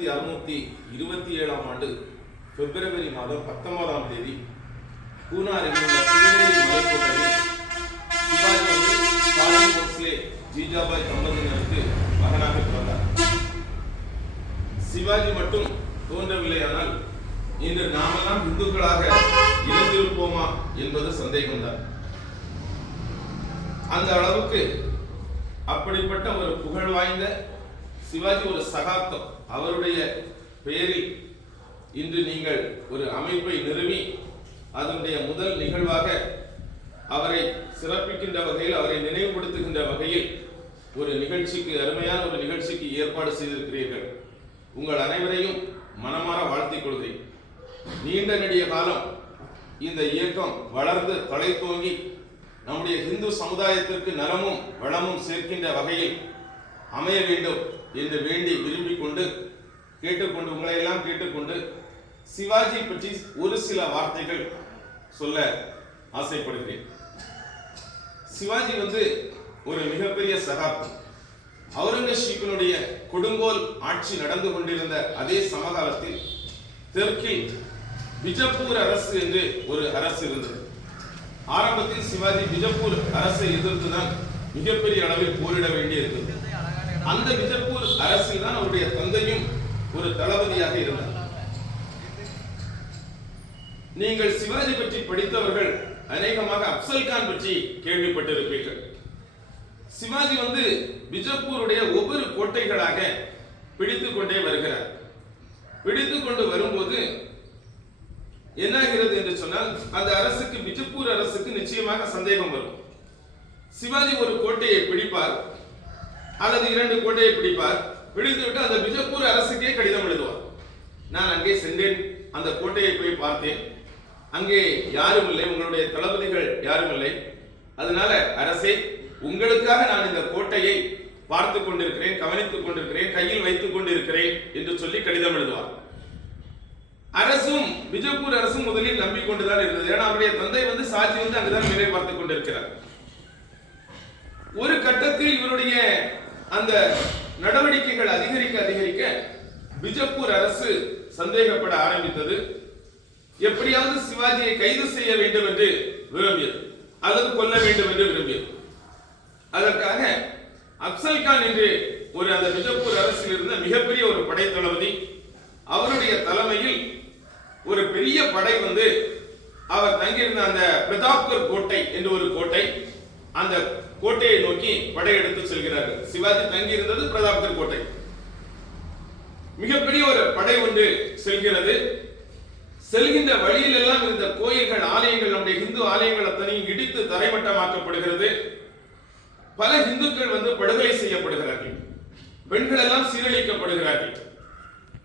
ஆயிரத்தி அறுநூத்தி இருபத்தி ஏழாம் ஆண்டு பிப்ரவரி மாதம் பத்தொன்பதாம் தேதி பூனாரில் உள்ள சிவனேரி மலைக்கோட்டையில் சிவாஜி வந்து ஸ்டாலின் போன்ஸ்லே ஜிஜாபாய் தம்பதியினருக்கு மகனாக பிறந்தார். சிவாஜி மட்டும் தோன்றவில்லையானால் இன்று நாமெல்லாம் இந்துக்களாக இருந்திருப்போமா என்பது சந்தேகம்தான். அந்த அளவுக்கு அப்படிப்பட்ட ஒரு புகழ் வாய்ந்த சிவாஜி ஒரு சகாப்தம். அவருடைய பெயரில் இன்று நீங்கள் ஒரு அமைப்பை நிறுவி அதனுடைய முதல் நிகழ்வாக அவரை சிறப்பிக்கின்ற வகையில் அவரை நினைவுபடுத்துகின்ற வகையில் ஒரு நிகழ்ச்சிக்கு அருமையான ஒரு நிகழ்ச்சிக்கு ஏற்பாடு செய்திருக்கிறீர்கள். உங்கள் அனைவரையும் மனமாற வாழ்த்திக் கொள்கிறேன். நீண்ட நெடிய காலம் இந்த இயக்கம் வளர்ந்து தழைத்தோங்கி நம்முடைய இந்து சமுதாயத்திற்கு நலமும் வளமும் சேர்க்கின்ற வகையில் அமைய வேண்டும் என்று வேண்டி விரும்பிக் கொண்டு கேட்டுக்கொண்டு உங்களையெல்லாம் கேட்டுக்கொண்டு சிவாஜி பற்றி ஒரு சில வார்த்தைகள் சொல்ல ஆசைப்படுகிறேன். சிவாஜி வந்து ஒரு மிகப்பெரிய சகாப்தம் அவுரங்கசீப்பினுடைய கொடுங்கோல் ஆட்சி நடந்து கொண்டிருந்த அதே சமகாலத்தில் தெற்கில் பிஜப்பூர் அரசு என்று ஒரு அரசு இருந்தது. ஆரம்பத்தில் சிவாஜி பிஜப்பூர் அரசை எதிர்த்துதான் மிகப்பெரிய அளவில் போரிட வேண்டியிருந்தது. அந்த விஜப்பூர் அரசில் தான் அவருடைய தந்தையும் ஒரு தளபதியாக இருந்தார். நீங்கள் சிவாஜி பற்றி படித்தவர்கள் அநேகமாக அப்சல் கான் பற்றி கேள்விப்பட்டிருப்பீர்கள். சிவாஜி வந்து பிஜப்பூருடைய ஒவ்வொரு கோட்டைகளாக பிடித்துக் கொண்டே வருகிறார். பிடித்துக் கொண்டு வரும்போது என்னாகிறது என்று சொன்னால் அந்த அரசுக்கு பிஜப்பூர் அரசுக்கு நிச்சயமாக சந்தேகம் வரும். சிவாஜி ஒரு கோட்டையை பிடிப்பார். அல்லது இரண்டு கோட்டையை பிடிப்பார். பிடித்துவிட்டு அந்த பிஜப்பூர் அரசுக்கே கடிதம் எழுதுவார். நான் அங்கே சென்றேன். அந்த கோட்டையை போய் பார்த்தேன். அங்கே யாரும் இல்லை. உங்களுடைய தளபதிகள் யாரும் இல்லை. அதனால அரசே உங்களுக்காக நான் இந்த கோட்டையை பார்த்து கொண்டிருக்கிறேன் கவனித்துக் கொண்டிருக்கிறேன் கையில் வைத்துக் கொண்டிருக்கிறேன் என்று சொல்லி கடிதம் எழுதுவார். அரசும் பிஜப்பூர் அரசும் முதலில் நம்பிக்கொண்டுதான் இருந்தது. ஏன்னா அவருடைய தந்தை வந்து சாட்சி வந்து அங்குதான் வேலை பார்த்துக் கொண்டிருக்கிறார். ஒரு கட்டத்தில் இவருடைய அந்த நடவடிக்கைகள் அதிகரிக்க அதிகரிக்க பிஜப்பூர் அரசு சந்தேகப்பட ஆரம்பித்தது. எப்படியாவது சிவாஜியை கைது செய்ய வேண்டும் என்று விரும்பியது. அல்லது கொல்ல வேண்டும் என்று விரும்பியது. அதற்காக அப்சல் கான் என்று ஒரு அந்த பிஜப்பூர் அரசில் இருந்த மிகப்பெரிய ஒரு படை தளபதி அவருடைய தலைமையில் ஒரு பெரிய படை வந்து அவர் தங்கியிருந்த அந்த பிரதாப்கர் கோட்டை என்று ஒரு கோட்டை அந்த கோட்டையை நோக்கி படையெடுத்து செல்கிறார்கள். சிவாஜி தங்கியிருந்தது பிரதாப்கர் கோட்டை. மிகப்பெரிய ஒரு படை ஒன்று செல்கிறது. செல்கின்ற வழியில் எல்லாம் இருந்த கோயில்கள் ஆலயங்கள் நம்முடைய இந்து ஆலயங்கள் அத்தனையும் இடித்து தரைமட்டமாக்கப்படுகிறது. பல இந்துக்கள் வந்து படுகொலை செய்யப்படுகிறார்கள். பெண்கள் எல்லாம் சீரழிக்கப்படுகிறார்கள்.